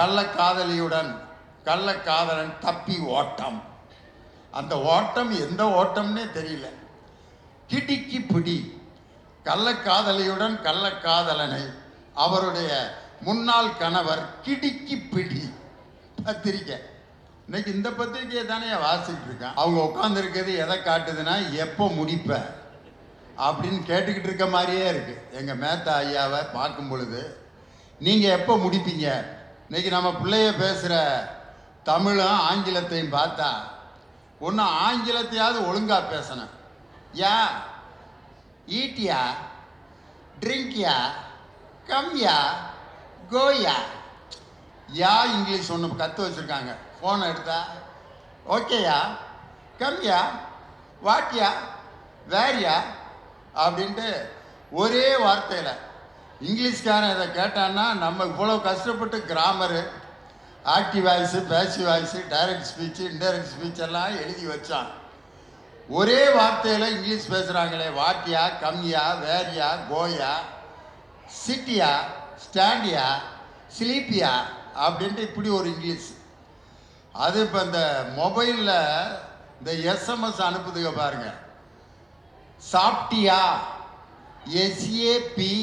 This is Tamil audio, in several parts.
கள்ளக்காதலியுடன் கள்ளக்காதலன் தப்பி ஓட்டம். அந்த ஓட்டம் எந்த ஓட்டம்னே தெரியல. கிடிக்கி பிடி. கள்ளக்காதலியுடன் கள்ளக்காதலனை அவருடைய முன்னாள் கணவர் கிடிக்கி பிடி. பத்திரிக்கை. இன்னைக்கு இந்த பத்திரிக்கையை தானே வாசிக்கிட்டு இருக்கேன். அவங்க உட்காந்துருக்கிறது எதை காட்டுதுன்னா எப்போ முடிப்ப? அப்படின்னு கேட்டுக்கிட்டு இருக்க மாதிரியே இருக்கு. எங்கள் மேத்தா ஐயாவை பார்க்கும் பொழுது நீங்கள் எப்போ முடிப்பீங்க? இன்னைக்கு நம்ம பிள்ளைய பேசுகிற தமிழும் ஆங்கிலத்தையும் பார்த்தா ஒன்று ஆங்கிலத்தையாவது ஒழுங்கா பேசணும். யா? ஈட்டியா? ட்ரிங்க்யா? கம்யா? கோயா? யா இங்கிலீஷ் ஒன்று கற்று வச்சுருக்காங்க. ஃபோனை எடுத்தா? ஓகேயா? கம்யா? வாட்யா வேரியா அப்படின்ட்டு ஒரே வார்த்தையில் இங்கிலீஷ்காரன் இதை கேட்டான்னா நம்ம இவ்வளோ கஷ்டப்பட்டு grammar active voice passive voice direct speech indirect speech எல்லாம் எழுதி வச்சான். ஒரே வார்த்தையில் இங்கிலீஷ் பேசுகிறாங்களே வாட்டியா கம்மியா வேரியா கோயா சிட்டியா ஸ்டாண்டியா ஸ்லீப்பியா அப்படின்ட்டு இப்படி ஒரு இங்கிலீஷ். அது இப்போ இந்த மொபைலில் இந்த எஸ்எம்எஸ் அனுப்புதுங்க பாருங்கள் சாப்பிட்டியா? எஸ்ஏபி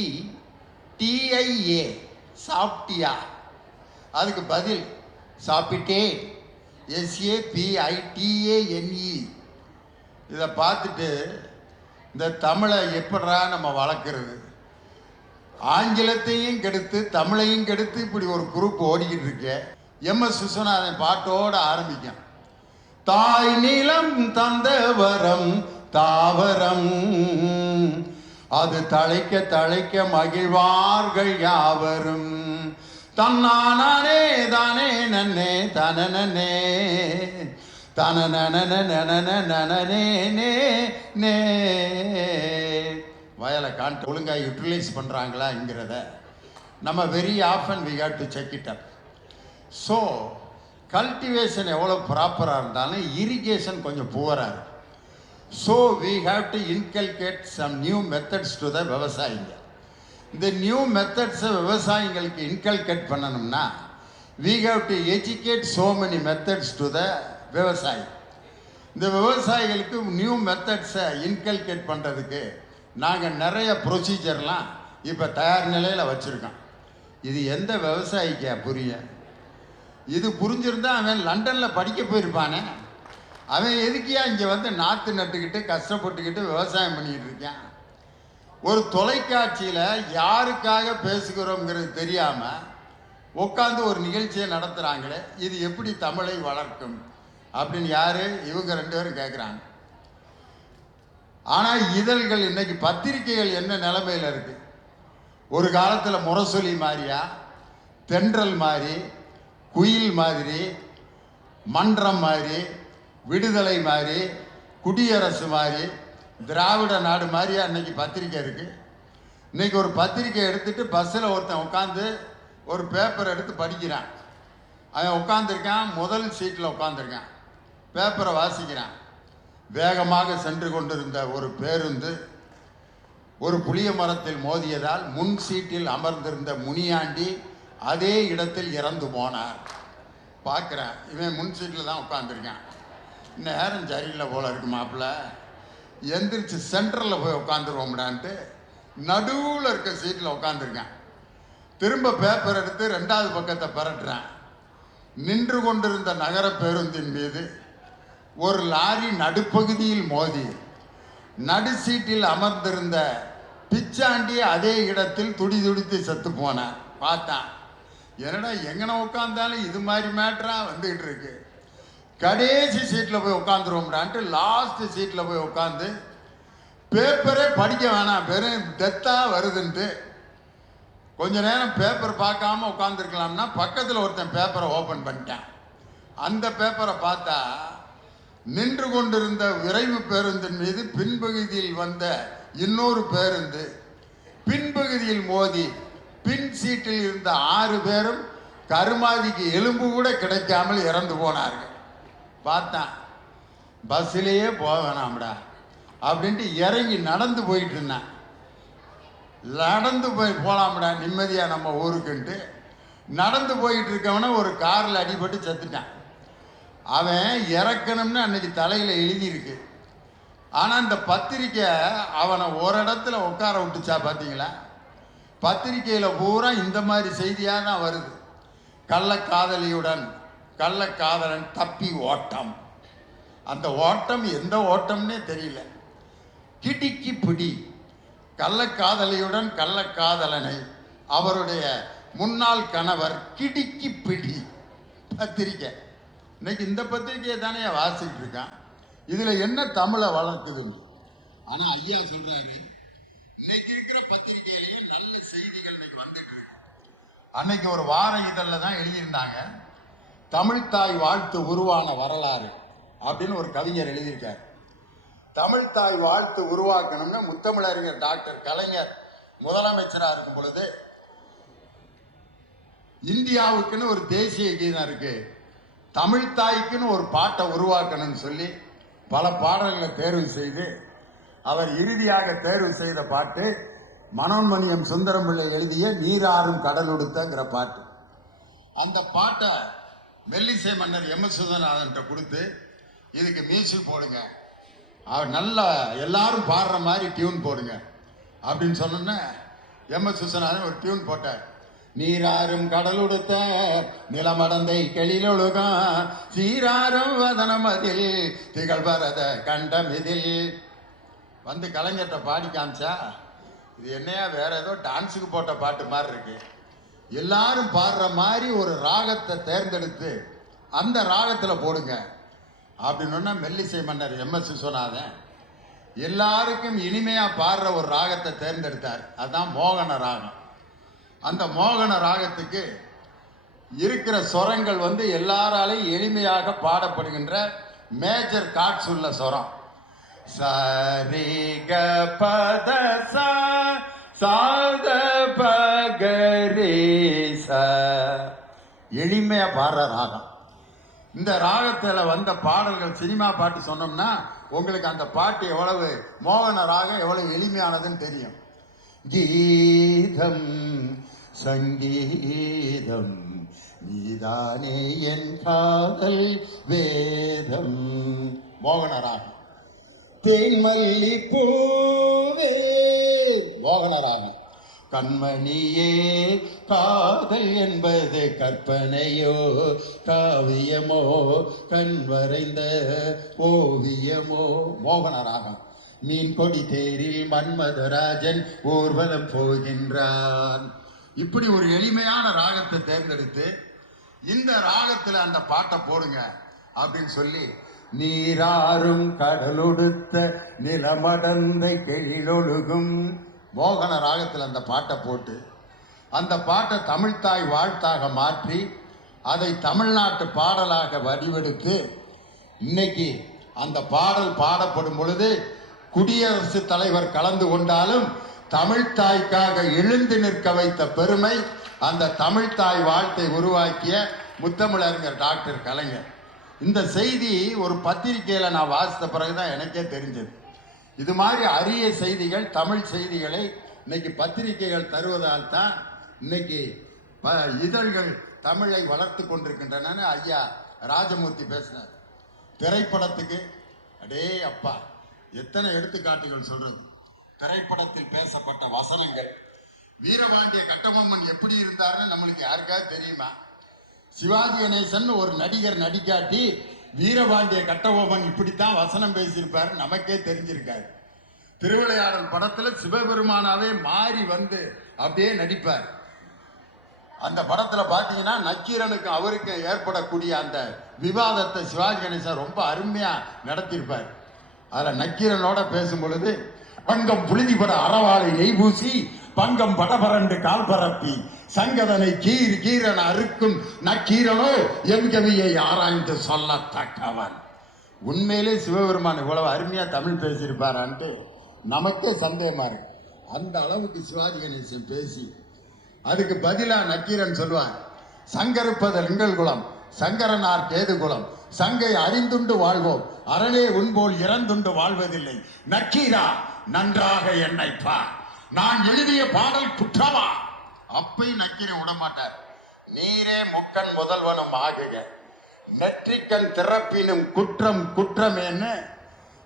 டிஐஏ சாப்பிட்டியா? அதுக்கு பதில் சாப்பிட்டே எஸ்ஏபிஐடிஏஎன்இ இதை பார்த்துட்டு இந்த தமிழை எப்படா நம்ம வளர்க்குறது? ஆங்கிலத்தையும் கெடுத்து தமிழையும் கெடுத்து இப்படி ஒரு குரூப் ஓடிக்கிட்டு இருக்கு. எம். எஸ். விஸ்வநாதன் பாட்டோட ஆரம்பிக்கும். தாய் நிலம் தந்த வரம் தாவரம். அது தழைக்க தழைக்க மகிழ்வார்கள் யாவரும். தன்னானே தானே நன்னே தனனே தனனே நே நே. வயலை காண்ட்டு ஒழுங்காக யூட்டிலைஸ் பண்ணுறாங்களாங்கிறத நம்ம very often we had to check it up so cultivation எவ்வளோ ப்ராப்பராக இருந்தாலும் இரிகேஷன் கொஞ்சம் புவராக இருக்கு so we have to inculcate some new methods to the விவசாயிங்க இந்த நியூ மெத்தட்ஸை விவசாயிங்களுக்கு இன்கல்கேட் பண்ணணும்னா we have to educate so many methods to the விவசாயி இந்த விவசாயிகளுக்கு நியூ மெத்தட்ஸை இன்கல்கேட் பண்ணுறதுக்கு நாங்கள் நிறைய ப்ரொசீஜர்லாம் இப்போ தயார் நிலையில் வச்சுருக்கோம். இது எந்த விவசாயிக்கு புரிய? இது புரிஞ்சிருந்தால் அவன் லண்டனில் படிக்க போயிருப்பானே. அவன் எதுக்கியா இங்கே வந்து நாற்று நட்டுக்கிட்டு கஷ்டப்பட்டுக்கிட்டு விவசாயம் பண்ணிக்கிட்டு இருக்கான்? ஒரு தொலைக்காட்சியில் யாருக்காக பேசுகிறோங்கிறது தெரியாமல் உட்காந்து ஒரு நிகழ்ச்சியை நடத்துகிறாங்களே இது எப்படி தமிழை வளர்க்கும்? அப்படின்னு யார்? இவங்க ரெண்டு பேரும் கேட்குறாங்க ஆனால் இதழ்கள் இன்றைக்கி பத்திரிகைகள் என்ன நிலைமையில் இருக்குது ஒரு காலத்தில் முரசொலி மாதிரியா தென்றல் மாதிரி குயில் மாதிரி மன்றம் மாதிரி விடுதலை மாதிரி குடியரசு மாதிரி திராவிட நாடு மாதிரியா இன்னைக்கு பத்திரிக்கை இருக்கு. இன்னைக்கு ஒரு பத்திரிக்கை எடுத்துட்டு பஸ்ஸில் ஒருத்தன் உட்காந்து ஒரு பேப்பர் எடுத்து படிக்கிறான். அவன் உட்காந்துருக்கான் முதல் சீட்டில் உட்காந்துருக்கான் பேப்பரை வாசிக்கிறான். வேகமாக சென்று கொண்டிருந்த ஒரு பேருந்து ஒரு புளிய மரத்தில் மோதியதால் முன் சீட்டில் அமர்ந்திருந்த முனியாண்டி அதே இடத்தில் இறந்து போனார். பார்க்குறேன். இவன் முன் சீட்டில் தான் உட்காந்துருக்கான் நேரம் சரியில்லை போல இருக்கு மாப்பிள்ள. எந்திரிச்சு சென்டரில் போய் உட்காந்துருவோம்டான்ட்டு நடுவில் இருக்க சீட்டில் உட்காந்துருக்கேன் திரும்ப பேப்பர் எடுத்து ரெண்டாவது பக்கத்தை பரட்டுறேன். நின்று கொண்டிருந்த நகர பேருந்தின் மீது ஒரு லாரி நடுப்பகுதியில் மோதி நடு சீட்டில் அமர்ந்திருந்த பிச்சாண்டி அதே இடத்தில் துடி துடித்து செத்து போனேன் பார்த்தேன். என்னடா எங்கன உட்காந்தாலும் இது மாதிரி மேட்ரா வந்துகிட்டு இருக்கு. கடைசி சீட்டில் போய் உட்காந்துருவோம்டான்ட்டு லாஸ்ட் சீட்டில் போய் உட்காந்து பேப்பரே படிக்க வேணாம். வெறும் டெத்தாக வருதுன்ட்டு கொஞ்ச நேரம் பேப்பர் பார்க்காம உட்காந்துருக்கலாம்னா பக்கத்தில் ஒருத்தன் பேப்பரை ஓப்பன் பண்ணிட்டான். அந்த பேப்பரை பார்த்தா நின்று கொண்டிருந்த விரைவு பேருந்தின் மீது பின்பகுதியில் வந்த இன்னொரு பேருந்து பின்பகுதியில் மோதி பின் சீட்டில் இருந்த ஆறு பேரும் கருமாதிக்கு எலும்பு கூட கிடைக்காமல் இறந்து போனார்கள். பார்த்தான் பஸ்ஸிலேயே போக வேணாம்டா அப்படின்ட்டு இறங்கி நடந்து போயிட்டு இருந்தான். நடந்து போய் போகலாம்டா நிம்மதியாக நம்ம ஊருக்குன்ட்டு. நடந்து போயிட்டு இருக்கவன ஒரு காரில் அடிபட்டு செத்துட்டான். அவன் இறக்கணும்னு அன்னைக்கு தலையில் எழுதியிருக்கு. ஆனால் இந்த பத்திரிக்கை அவனை ஒரு இடத்துல உட்கார விட்டுச்சா பார்த்தீங்களா பத்திரிக்கையில் பூரா இந்த மாதிரி செய்தியாக தான் வருது. கள்ளக்காதலியுடன் கள்ளக்காதலன் தப்பி ஓட்டம். அந்த ஓட்டம் எந்த ஓட்டம்னே தெரியல. கிடிக்கி பிடி. கள்ளக்காதலியுடன் கள்ளக்காதலனை. அவருடைய முன்னாள் கணவர் கிடிக்கி பிடி. பத்திரிக்கை. இன்னைக்கு இந்த பத்திரிக்கையை தானே வாசிக்கிட்டு இருக்கான். இதில் என்ன தமிழை வளர்க்குதுன்னு. ஆனால் ஐயா சொல்கிறாரு இன்னைக்கு இருக்கிற பத்திரிகையிலேயே நல்ல செய்திகள் இன்னைக்கு வந்துட்டு இருக்கு. அன்னைக்கு ஒரு வார இதழில் தான் எழுதியிருந்தாங்க. தமிழ்த்தாய் வாழ்த்து உருவான வரலாறு அப்படின்னு ஒரு கவிஞர் எழுதியிருக்கார். தமிழ்த்தாய் வாழ்த்து உருவாக்கணும்னு முத்தமிழறிஞர் டாக்டர் கலைஞர் முதலமைச்சராக இருக்கும் பொழுது இந்தியாவுக்குன்னு ஒரு தேசிய கீதம் இருக்கு. தமிழ்த்தாய்க்குன்னு ஒரு பாட்டை உருவாக்கணும்னு சொல்லி பல பாடல்களை தேர்வு செய்து அவர் இறுதியாக தேர்வு செய்த பாட்டு மனோன்மணியம் சுந்தரம்பிள்ளை எழுதிய நீராறும் கடலுடுத்தங்கிற பாட்டு அந்த பாட்டை மெல்லிசை மன்னர் எம். எஸ். சுதநாதன்ட்ட கொடுத்து இதுக்கு மியூசிக் போடுங்க. அவர் நல்லா எல்லாரும் பாடுற மாதிரி டியூன் போடுங்க. அப்படின்னு சொன்னோன்னே எம். எஸ். விஸ்வநாதன் ஒரு டியூன் போட்டார். நீராறும் கடலுடுத்த நிலமடந்தை கெளிலொழுகம் சீராறும் வதனமதில் திகழ்பரத கண்டமிதில் வந்து கலைஞர்கிட்ட பாடி காமிச்சா இது என்னையா வேற ஏதோ டான்ஸுக்கு போட்ட பாட்டு மாதிரி இருக்கு. எல்லாரும் பாடுற மாதிரி ஒரு ராகத்தை தேர்ந்தெடுத்து அந்த ராகத்தில் போடுங்க. அப்படின்னு மெல்லிசை மன்னர் எம் எஸ் விஸ்வநாதன் எல்லாருக்கும் இனிமையாக பாடுற ஒரு ராகத்தை தேர்ந்தெடுத்தார். அதுதான் மோகன ராகம். அந்த மோகன ராகத்துக்கு இருக்கிற சொரங்கள் வந்து எல்லாராலையும் எளிமையாக பாடப்படுகின்ற மேஜர் காட்ஸ் உள்ள சொரம். சரி க பத சா சாத பகரே. ச பாடுற ராகம். இந்த ராகத்தில் வந்த பாடல்கள் சினிமா பாட்டு சொன்னோம்னா உங்களுக்கு அந்த பாட்டு எவ்வளவு மோகன ராகம் எவ்வளவு எளிமையானதுன்னு தெரியும். கீதம் சங்கீதம் நீதானே என் காதல் வேதம். மோகன ராகம். தேன்மல்லி பூவே மோகன ராகம். கண்மணியே காதல் என்பது கற்பனையோ? காவியமோ? கண் வரைந்த ஓவியமோ? மோகன ராகம் மீன் கொடி தேரில் மன்மதராஜன் ஊர்வலம் போகின்றான். இப்படி ஒரு எளிமையான ராகத்தை தேர்ந்தெடுத்து இந்த ராகத்தில் அந்த பாட்டை போடுங்க அப்படின்னு சொல்லி நீராறும் கடலொடுத்த நிலமடந்த கெழிலொழுகும் மோகன ராகத்தில் அந்த பாட்டை போட்டு அந்த பாட்டை தமிழ்த்தாய் வாழ்த்தாக மாற்றி அதை தமிழ்நாட்டு பாடலாக வடிவெடுத்து இன்னைக்கு அந்த பாடல் பாடப்படும் பொழுது குடியரசுத் தலைவர் கலந்து கொண்டாலும் தமிழ்த்தாய்க்காக எழுந்து நிற்க வைத்த பெருமை அந்த தமிழ்த்தாய் வாழ்த்தை உருவாக்கிய முத்தமிழறிஞர் டாக்டர் கலைஞர். இந்த செய்தி ஒரு பத்திரிக்கையில் நான் வாசித்த பிறகுதான் எனக்கே தெரிஞ்சது. இது மாதிரி அரிய செய்திகள் தமிழ் செய்திகளை இன்னைக்கு பத்திரிகைகள் தருவதால் தான் இன்னைக்கு ப இதழ்கள் தமிழை வளர்த்து கொண்டிருக்கின்றன ஐயா ராஜமூர்த்தி பேசினார். திரைப்படத்துக்கு அடே அப்பா எத்தனை எடுத்துக்காட்டுகள் சொல்றது? திரைப்படத்தில் பேசப்பட்ட வசனங்கள். வீரபாண்டிய கட்டபொம்மன் எப்படி இருந்தாருன்னு நம்மளுக்கு யாருக்காவது தெரியுமா? சிவாஜி கணேசன் ஒரு நடிகர் நடிக்காட்டி வீரபாண்டிய கட்டபொம்மன் இப்படித்தான் வசனம் பேசியிருப்பார் நமக்கே தெரிஞ்சிருக்காரு திருவிளையாடல் படத்துல சிவபெருமானாவே மாறி வந்து அப்படியே நடிப்பார். அந்த படத்துல பாத்தீங்கன்னா நக்கீரனுக்கும் அவருக்கும் ஏற்படக்கூடிய அந்த விவாதத்தை சிவாஜி கணேசன் ரொம்ப அருமையா நடத்தியிருப்பார். அதுல நக்கீரனோட பேசும் பொழுது வங்கம் புழுதிபட அறவாளை நெய் பூசி பங்கம் படபரண்டு கால் பரப்பி சங்கதனை கீர் கீரன் அறுக்கும் நக்கீரனோ என் கவியை ஆராய்ந்து சொல்லத்தக்கவன். உண்மையிலே சிவபெருமான் இவ்வளவு அருமையா தமிழ் பேசியிருப்பாரான்ட்டு நமக்கே சந்தேகமா இருக்கு. அந்த அளவுக்கு சிவாஜி கணேசன் பேசி அதுக்கு பதிலா நக்கீரன் சொல்லுவார் சங்கருப்பதல் எங்கள் குலம் சங்கரனார் கேது குலம் சங்கை அறிந்துண்டு வாழ்வோம் அரணே உன்போல் இறந்துண்டு வாழ்வதில்லை. நக்கீரா நன்றாக என்னை பார். நான் எழுதிய பாடல் குற்றமா அப்பை நக்கீரன் விட நீரே முக்கன் முதல்வனும் ஆகுக. நெற்றிக்கண் திறப்பினும் குற்றம் குற்றமேன்னு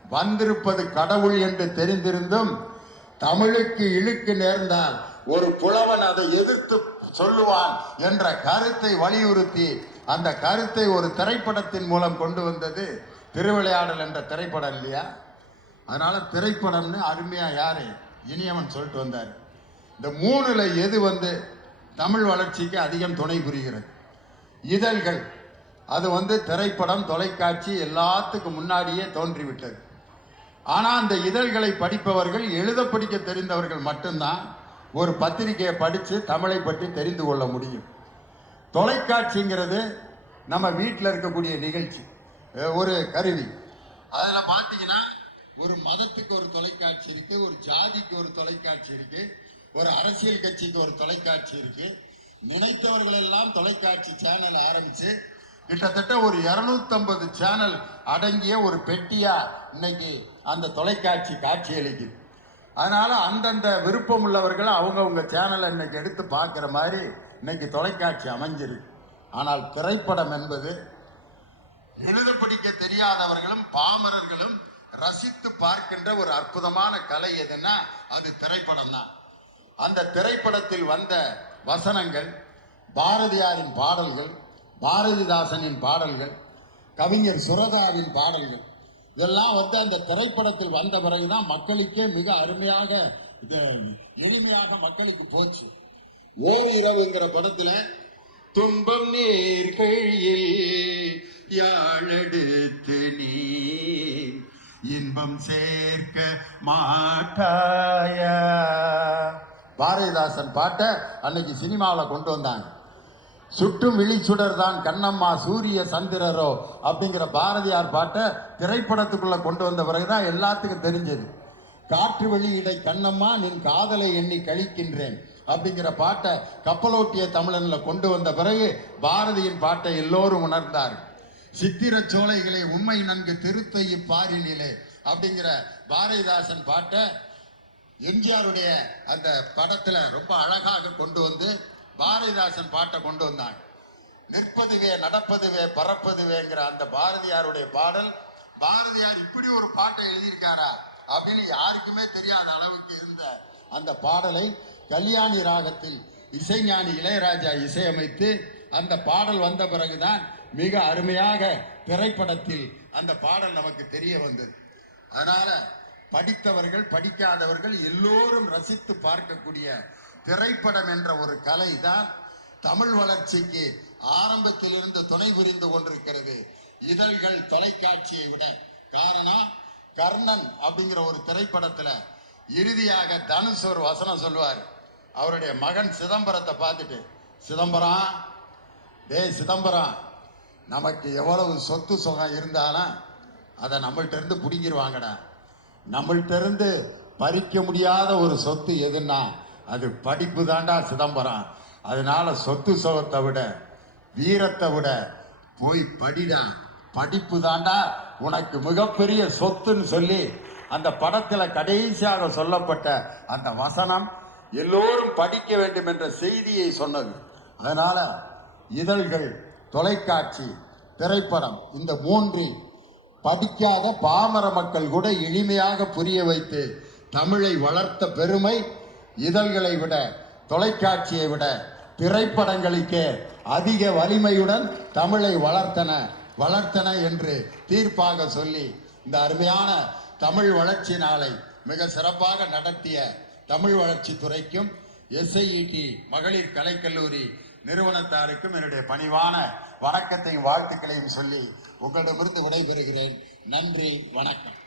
வந்திருப்பது கடவுள் என்று தெரிந்திருந்தும் தமிழுக்கு இழுக்கு நேர்ந்தால் ஒரு புலவன் அதை எதிர்த்து சொல்லுவான் என்ற கருத்தை வலியுறுத்தி அந்த கருத்தை ஒரு திரைப்படத்தின் மூலம் கொண்டு வந்தது திருவிளையாடல் என்ற திரைப்படம் இல்லையா? அதனால திரைப்படம்னு அருமையா யாரு? இனியவன் சொல்லிட்டு வந்தார். இந்த மூணுல எது வந்து தமிழ் வளர்ச்சிக்கு அதிகம் துணை புரிகிறது? இதழ்கள். அது வந்து திரைப்படம் தொலைக்காட்சி எல்லாத்துக்கும் முன்னாடியே தோன்றிவிட்டது. ஆனால் அந்த இதழ்களை படிப்பவர்கள் எழுத படிக்க தெரிந்தவர்கள் மட்டும்தான் ஒரு பத்திரிகையை படித்து தமிழை பற்றி தெரிந்து கொள்ள முடியும். தொலைக்காட்சிங்கிறது நம்ம வீட்டில் இருக்கக்கூடிய நிகழ்ச்சி. ஒரு கருவி. அதில் பார்த்தீங்கன்னா ஒரு மதத்துக்கு ஒரு தொலைக்காட்சி இருக்கு ஒரு ஜாதிக்கு ஒரு தொலைக்காட்சி இருக்கு ஒரு அரசியல் கட்சிக்கு ஒரு தொலைக்காட்சி இருக்கு. நினைத்தவர்கள் எல்லாம் தொலைக்காட்சி சேனல் ஆரம்பிச்சு கிட்டத்தட்ட ஒரு 250 சேனல் அடங்கிய ஒரு பெட்டியா இன்னைக்கு அந்த தொலைக்காட்சி காட்சி அளிக்குது. அதனால அந்தந்த விருப்பம் உள்ளவர்கள் அவங்கவுங்க சேனலை இன்னைக்கு எடுத்து பார்க்குற மாதிரி இன்னைக்கு தொலைக்காட்சி அமைஞ்சிருக்கு. ஆனால் திரைப்படம் என்பது எழுத படிக்க தெரியாதவர்களும் பாமரர்களும் ரசித்து பார்க்கின்ற ஒரு அற்புதமான கலை எதுன்னா அது திரைப்படம் தான் அந்த திரைப்படத்தில் வந்த வசனங்கள் பாரதியாரின் பாடல்கள் பாரதிதாசனின் பாடல்கள் கவிஞர் சுரதாவின் பாடல்கள் இதெல்லாம் வந்து அந்த திரைப்படத்தில் வந்த பிறகுதான் மக்களுக்கே மிக அருமையாக இது எளிமையாக மக்களுக்கு போச்சு. ஓரிரவுங்கிற படத்துல துன்பம் நேர்கையில் யாழெடுத்து நீ இன்பம் சேர்க்க மாட்டாயா? பாரதிதாசன் பாட்டை அன்னைக்கு சினிமாவில் கொண்டு வந்தாங்க. சுட்டும் விழிச்சுடர் தான் கண்ணம்மா சூரிய சந்திரரோ அப்படிங்கிற பாரதியார் பாட்டை திரைப்படத்துக்குள்ளே கொண்டு வந்த பிறகுதான் எல்லாத்துக்கும் தெரிஞ்சது. காற்று வெளியிடை கண்ணம்மா நின் காதலை எண்ணி கழிக்கின்றேன் அப்படிங்கிற பாட்டை கப்பலோட்டிய தமிழனில் கொண்டு வந்த பிறகு பாரதியின் பாட்டை எல்லோரும் உணர்ந்தார் சித்திர சோலைகளை உண்மை நன்கு திருத்தையு இப்பாரினிலே. அப்படிங்கிற பாரதிதாசன் பாட்டை எம்ஜிஆருடைய அந்த படத்துல ரொம்ப அழகாக கொண்டு வந்து பாரதிதாசன் பாட்டை கொண்டு வந்தாங்க நிற்பதுவே நடப்பதுவே பறப்பதுவேங்கிற அந்த பாரதியாருடைய பாடல் பாரதியார் இப்படி ஒரு பாட்டை எழுதியிருக்காரா அப்படின்னு யாருக்குமே தெரியாத அளவுக்கு இருந்த அந்த பாடலை கல்யாணி ராகத்தில் இசைஞானி இளையராஜா இசையமைத்து அந்த பாடல் வந்த பிறகுதான் மிக அருமையாக திரைப்படத்தில் அந்த பாடல் நமக்கு தெரிய வந்தது. அதனால படித்தவர்கள் படிக்காதவர்கள் எல்லோரும் ரசித்து பார்க்கக்கூடிய திரைப்படம் என்ற ஒரு கலை தான் தமிழ் வளர்ச்சிக்கு ஆரம்பத்திலிருந்து துணை புரிந்து கொண்டிருக்கிறது. இதழ்கள் தொலைக்காட்சியை விட. காரணம் கர்ணன் அப்படிங்கிற ஒரு திரைப்படத்துல இறுதியாக தனுஷ் ஒரு வசனம் சொல்லுவார். அவருடைய மகன் சிதம்பரத்தை பார்த்துட்டு சிதம்பரம் டேய் சிதம்பரம் நமக்கு எவ்வளவு சொத்து சுகம் இருந்தாலும் அதை நம்மள்ட்ட இருந்து நம்மள்டருந்து நம்மள்ட்ட இருந்து பறிக்க முடியாத ஒரு சொத்து எதுன்னா அது படிப்பு தாண்டா சிதம்பரம். அதனால சொத்து சுகத்தை விட வீரத்தை விட போய் படிடா. படிப்பு தாண்டா உனக்கு மிகப்பெரிய சொத்துன்னு சொல்லி அந்த படத்தில் கடைசியாக சொல்லப்பட்ட அந்த வசனம் எல்லோரும் படிக்க வேண்டும் என்ற செய்தியை சொன்னது. அதனால் இதழ்கள் தொலைக்காட்சி திரைப்படம் இந்த மூன்றில் படிக்காத பாமர மக்கள் கூட எளிமையாக புரிய வைத்து தமிழை வளர்த்த பெருமை இதழ்களை விட தொலைக்காட்சியை விட திரைப்படங்களுக்கே அதிக வலிமையுடன் தமிழை வளர்த்தன வளர்த்தன என்று தீர்ப்பாக சொல்லி இந்த அருமையான தமிழ் வளர்ச்சி நாளை மிக சிறப்பாக நடத்திய தமிழ் வளர்ச்சி துறைக்கும் எஸ்ஐஇடி மகளிர் கலைக்கல்லூரி நிறுவனத்தாருக்கும் என்னுடைய பணிவான வணக்கத்தையும் வாழ்த்துக்களையும் சொல்லி உங்களிடமிருந்து விடைபெறுகிறேன். நன்றி வணக்கம்.